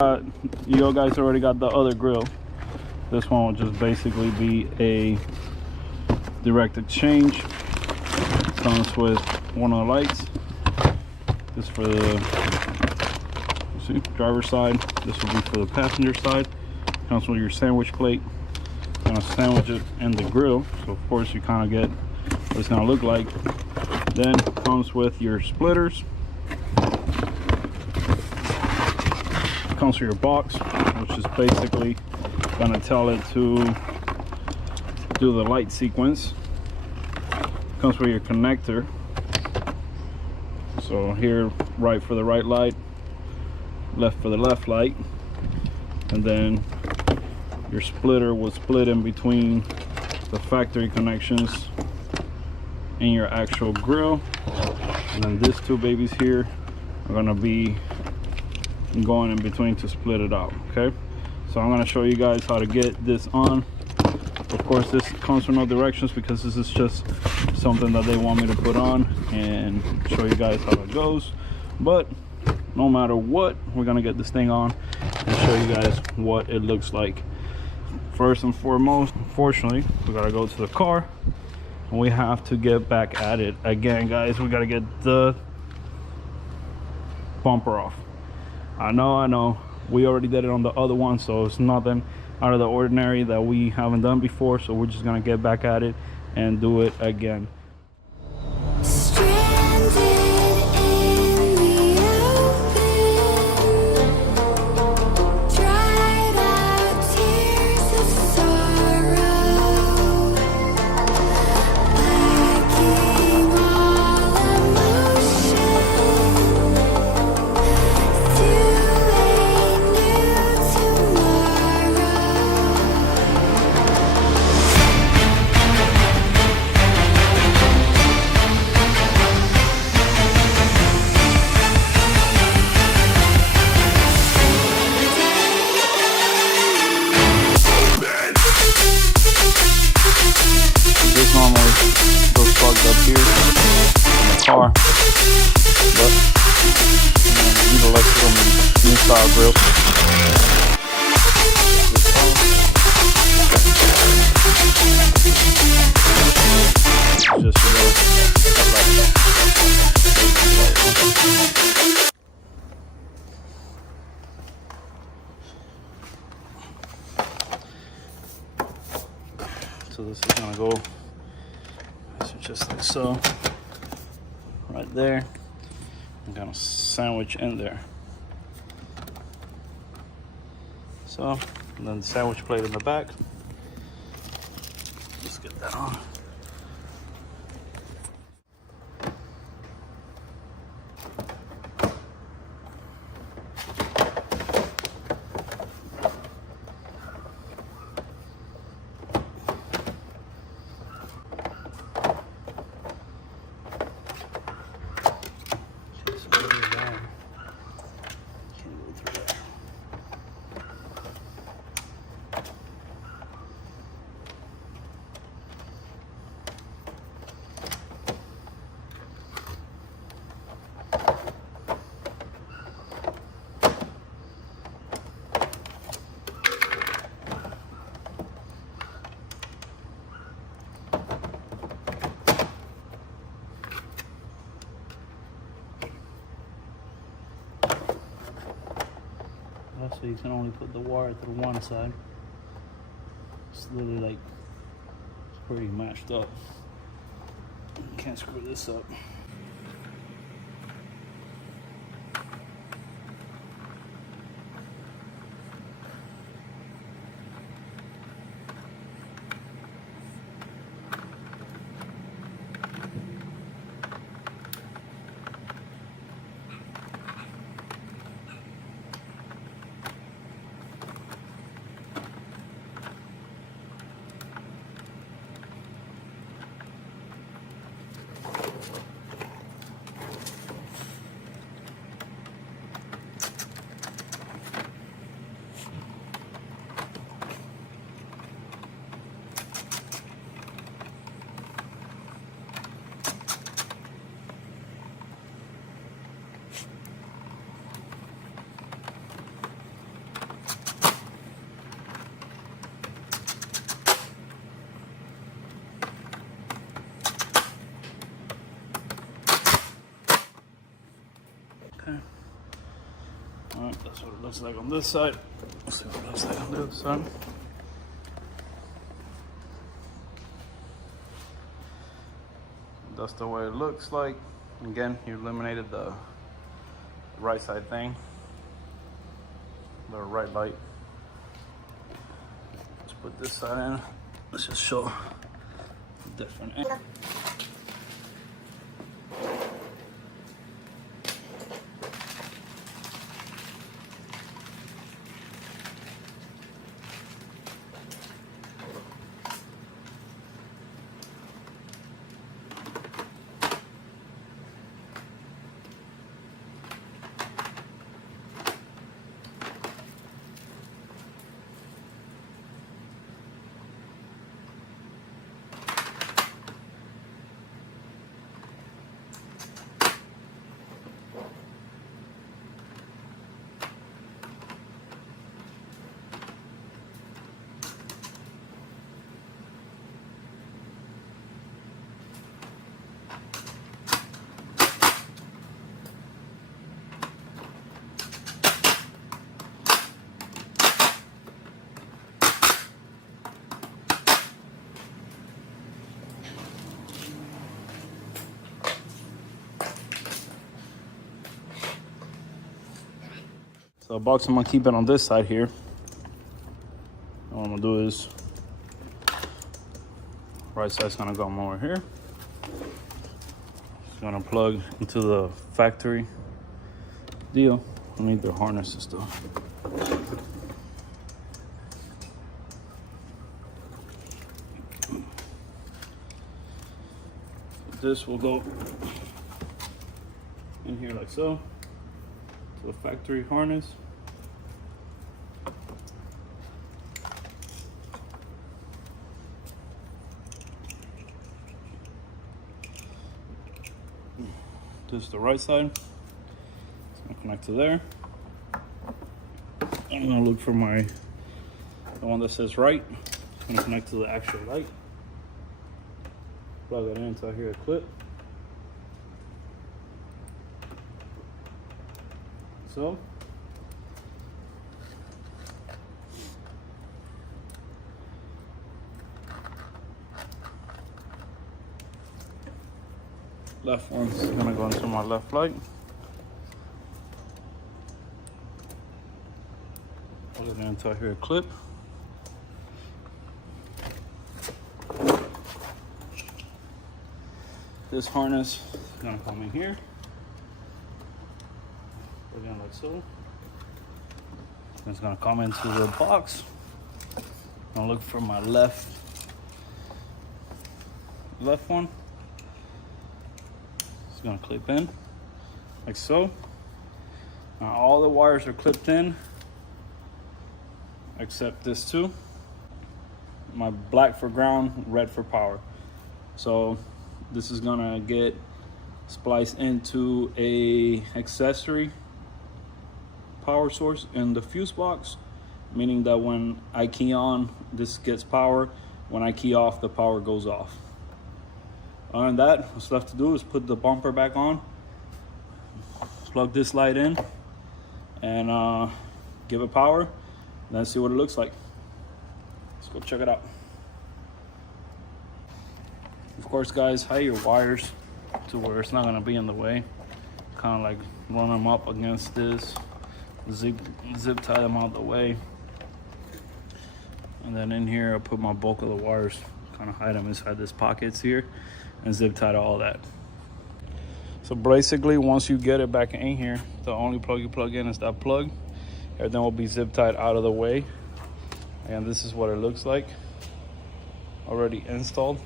You guys already got the other grill. This one will just basically be a direct exchange. Comes with one of the lights. This for the driver's side. This will be for the passenger side. Comes with your sandwich plate. Gonna sandwich it in the grill, so of course you kind of get what it's gonna look like. Then comes with your splitters. Comes with your box, which is basically gonna tell it to do the light sequence. Comes with your connector. So here, right for the right light, left for the left light, and then your splitter will split in between the factory connections and your actual grill. And then these two babies here are gonna be going in between to split it out. Okay, so I'm gonna show you guys how to get this on. Of course, this comes from no directions because this is just something that they want me to put on and show you guys how it goes. But no matter what, we're gonna get this thing on and show you guys what it looks like. First and foremost, unfortunately, we gotta go to the car and we have to get back at it again, guys. We gotta get the bumper off. I know we already did it on the other one, so it's nothing out of the ordinary that we haven't done before. So we're just gonna get back at it and do it again. Car, but utilize some new style grill. So this is gonna go just like so. Right there, I'm gonna sandwich in there. So, and then the sandwich plate in the back. Let's get that on. So you can only put the wire to the one side. It's literally like, it's pretty matched up. Can't screw this up. That's what it looks like on this side. Let's see what it looks like on the other side. That's the way it looks like. Again, you eliminated the right side thing, the right light. Let's put this side in. Let's just show different angle. So the box I'm gonna keep it on this side here. What I'm gonna do is, right side's gonna go over here. It's gonna plug into the factory deal. I need the harnesses though. This will go in here like so, to the factory harness. This is the right side. It's gonna connect to there. I'm gonna look for the one that says right. It's gonna connect to the actual light. Plug it in until I hear a clip. So. Left one's gonna go into my left light. Plug it in until I hear a clip. This harness is gonna come in here. Plug in like so. It's gonna come into the box. I'm gonna look for my left one. It's gonna clip in like so. Now all the wires are clipped in except this too. My black for ground, red for power. So this is gonna get spliced into a accessory power source in the fuse box, meaning that when I key on, this gets power. When I key off, the power goes off. Other than that, what's left to do is put the bumper back on, plug this light in, and give it power, and then see what it looks like. Let's go check it out. Of course, guys, hide your wires to where it's not gonna be in the way. Kind of like run them up against this, zip tie them out of the way. And then in here, I'll put my bulk of the wires, kind of hide them inside this pockets here, and zip tie to all that. So basically, once you get it back in here, the only plug you plug in is that plug. Everything will be zip tied out of the way. And this is what it looks like, already installed.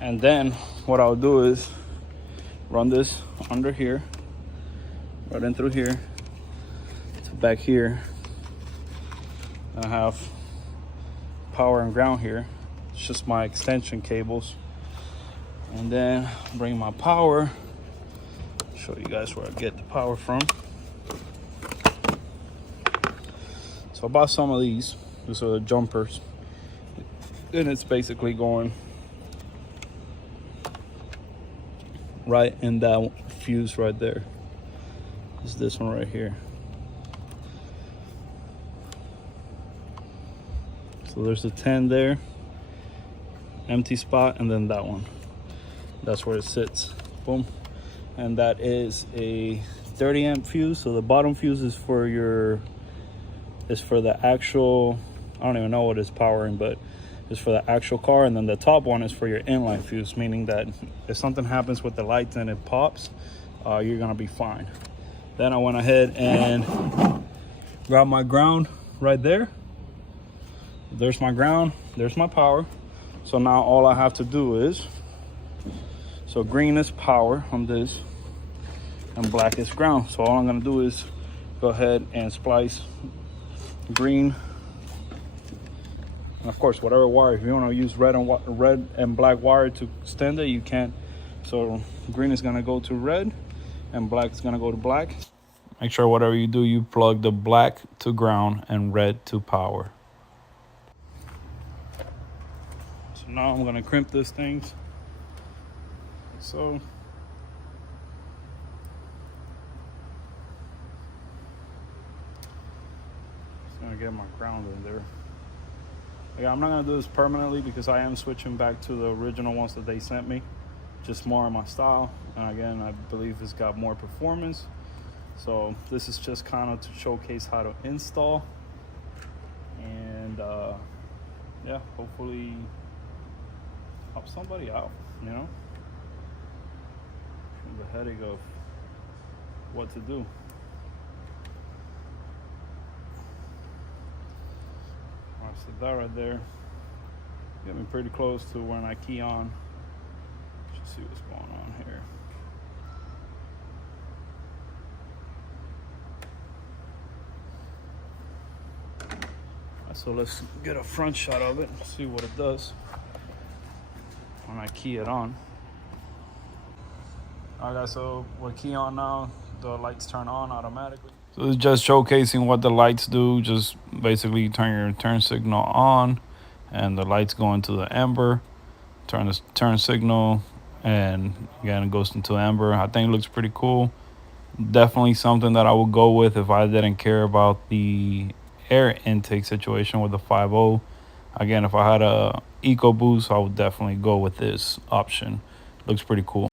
And then what I'll do is run this under here, right in through here to back here. I have power and ground here. It's just my extension cables. And then bring my power, show you guys where I get the power from. So I bought some of these are the jumpers. And it's basically going right in that fuse right there. It's this one right here. So there's the 10 there, empty spot, and then that one. That's where it sits. Boom. And that is a 30 amp fuse. So the bottom fuse is for the actual, I don't even know what it's powering, but it's for the actual car. And then the top one is for your inline fuse, meaning that if something happens with the lights and it pops, you're gonna be fine. Then I went ahead and grabbed my ground right there. There's my ground, there's my power. So now all I have to do is, so green is power on this and black is ground. So all I'm gonna do is go ahead and splice green, and of course whatever wire. If you want to use red and black wire to extend it, you can. So green is gonna go to red and black is gonna go to black. Make sure whatever you do, you plug the black to ground and red to power. So now I'm gonna crimp this thing. So just gonna get my ground in there. Again, I'm not gonna do this permanently because I am switching back to the original ones that they sent me, just more on my style. And again, I believe it's got more performance. So this is just kind of to showcase how to install, and yeah, hopefully help somebody out, you know, the headache of what to do. All right, so that right there getting pretty close to when I key on. Let's see what's going on here. So let's get a front shot of it and see what it does when I key it on. All right, guys, so we're key on now. The lights turn on automatically. So it's just showcasing what the lights do. Just basically turn your turn signal on and the lights go into the amber. Turn the turn signal and again it goes into amber. I think it looks pretty cool. Definitely something that I would go with if I didn't care about the air intake situation with the 5.0. Again, if I had a EcoBoost, I would definitely go with this option. Looks pretty cool.